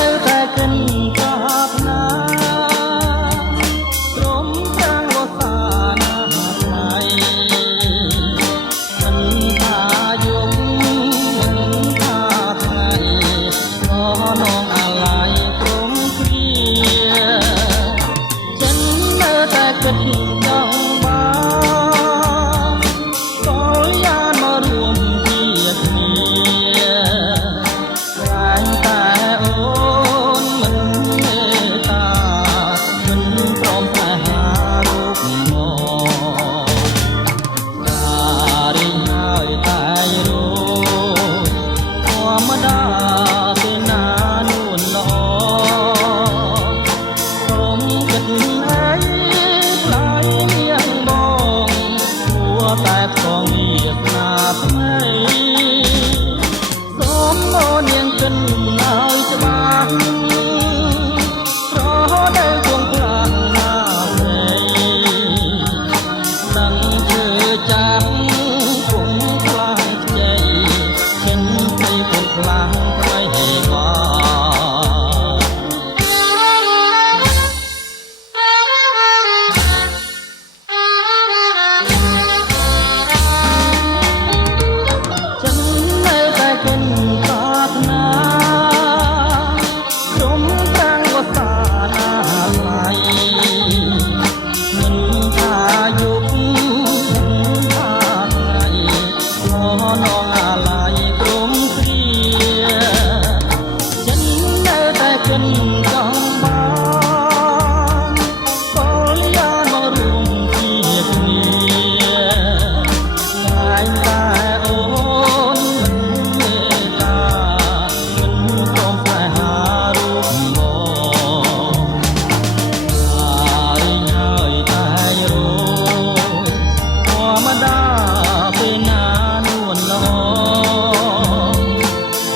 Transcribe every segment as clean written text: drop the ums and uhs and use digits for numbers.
នៅតែកិនប្រាថ្នាព្រមទាំងវស្សាណាថ្ងៃមិនថាយប់មិនថាថ្ងៃក៏នងអាឡ័យព្រមគ្រាចិននៅតែគិតចង់បានក៏យ៉ាងមករួមជាគ្នាតែងតែអូនមិនមេត្តាមិនព្រមតែហារូបមកតារីហើយតែរស់ធម្មតាទេណានួនល្អព្រមគិតហើយខ្លាយនាងបងគួរតែផ្គងវាសនាថ្មីសូមអូននាងគិតឲ្យច្បាស់ប្រហោដែលគង់ខ្លាំងណាស្រីដឹងជឿចាស់គង់ខ្លាំងខ្ចីឈិនព្រៃគង់ខ្លាំងថ្មីហេបាចឹងនៅតែគិនប្រាថ្នាព្រមទាំងវស្សាណាថ្លៃមិនថាយប់មិនថាថ្ងៃក៏នងអាឡ័យព្រមគ្រាចិននៅតែគិនចង់បានក៏យ៉ាងមករួមជាគ្នាតែងតែអូនមិនមេត្តាមិនព្រមតែហារូបមកតារីងហើយតែរស់ធម្មតាពេលណានួនល្អ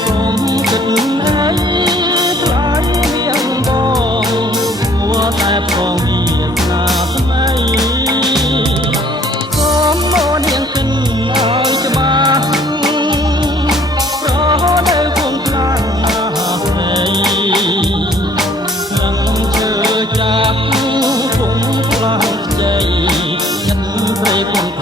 ព្រមគិតហើយខ្លាយនាងបងគួរតែប្រងវាសនាថ្មីសូមអូននាងគិតឲ្យច្បាស់ប្រហោដែលគង់ខ្លាំងណាស់ស្រីនឹងជឿចាប់គង់ខ្លាំងខ្ចីចិត្តព្រៃគង់